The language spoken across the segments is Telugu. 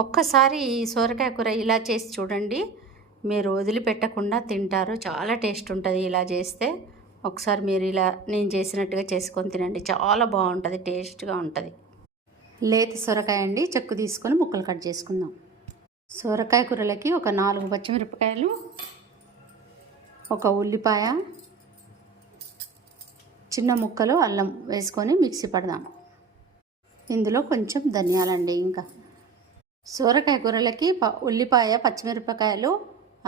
ఒక్కసారి ఈ సొరకాయ కూర ఇలా చేసి చూడండి, మీరు వదిలిపెట్టకుండా తింటారు. చాలా టేస్ట్ ఉంటుంది ఇలా చేస్తే. ఒకసారి మీరు ఇలా నేను చేసినట్టుగా చేసుకొని తినండి, చాలా బాగుంటుంది, టేస్ట్గా ఉంటుంది. లేత సొరకాయ అండి, చెక్కు తీసుకొని ముక్కలు కట్ చేసుకుందాం. సొరకాయ కూరలకి ఒక 4 పచ్చిమిరపకాయలు, ఒక ఉల్లిపాయ, చిన్న ముక్కలు అల్లం వేసుకొని మిక్సీ పడదాం. ఇందులో కొంచెం ధనియాలండి. ఇంకా సొరకాయ కూరలకి ఉల్లిపాయ, పచ్చిమిరపకాయలు,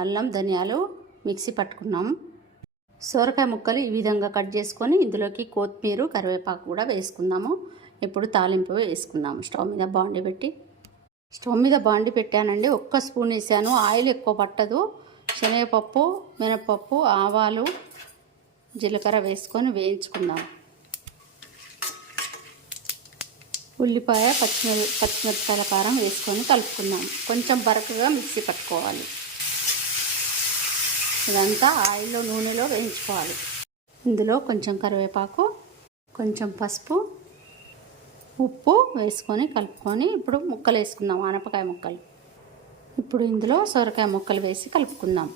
అల్లం, ధనియాలు మిక్సీ పట్టుకున్నాం. సొరకాయ ముక్కలు ఈ విధంగా కట్ చేసుకొని ఇందులోకి కొత్తిమీర, కరివేపాకు కూడా వేసుకుందాము. ఇప్పుడు తాలింపు వేసుకుందాము. స్టవ్ మీద బాండి పెట్టానండి. 1 స్పూన్ వేసాను. ఆయిల్ ఎక్కువ పట్టదు. శనగపప్పు, మినపప్పు, ఆవాలు, జీలకర్ర వేసుకొని వేయించుకుందాం. ఉల్లిపాయ, పచ్చిమిరపకాయల కారం వేసుకొని కలుపుకుందాం. కొంచెం బరకగా మిక్సీ పట్టుకోవాలి. ఇదంతా ఆయిల్లో, నూనెలో వేయించుకోవాలి. ఇందులో కొంచెం కరివేపాకు, కొంచెం పసుపు, ఉప్పు వేసుకొని కలుపుకొని ఇప్పుడు ముక్కలు వేసుకుందాం. ఆనపకాయ ముక్కలు. ఇప్పుడు ఇందులో సొరకాయ ముక్కలు వేసి కలుపుకుందాం.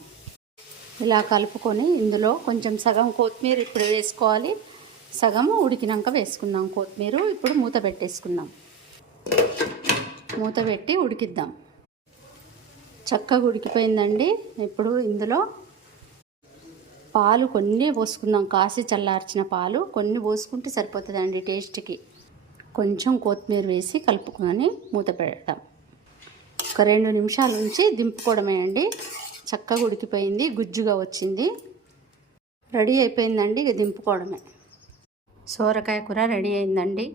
ఇలా కలుపుకొని ఇందులో కొంచెం సగం కొత్తిమీర ఇప్పుడు వేసుకోవాలి. సగము ఉడికినాక వేసుకుందాం కొత్తిమీర. ఇప్పుడు మూత పెట్టేసుకుందాం. మూత పెట్టి ఉడికిద్దాం. చక్కగా ఉడికిపోయిందండి. ఇప్పుడు ఇందులో పాలు కొన్ని పోసుకుందాం. కాసి చల్లార్చిన పాలు కొన్ని పోసుకుంటే సరిపోతుందండి టేస్ట్కి. కొంచెం కొత్తిమీర వేసి కలుపుకొని మూత పెడతాం. ఒక 2 నిమిషాల నుంచి దింపుకోవడమే అండి. చక్కగా ఉడికిపోయింది, గుజ్జుగా వచ్చింది, రెడీ అయిపోయిందండి. ఇక దింపుకోవడమే. సొరకాయ కూర రెడీ అయిందండి.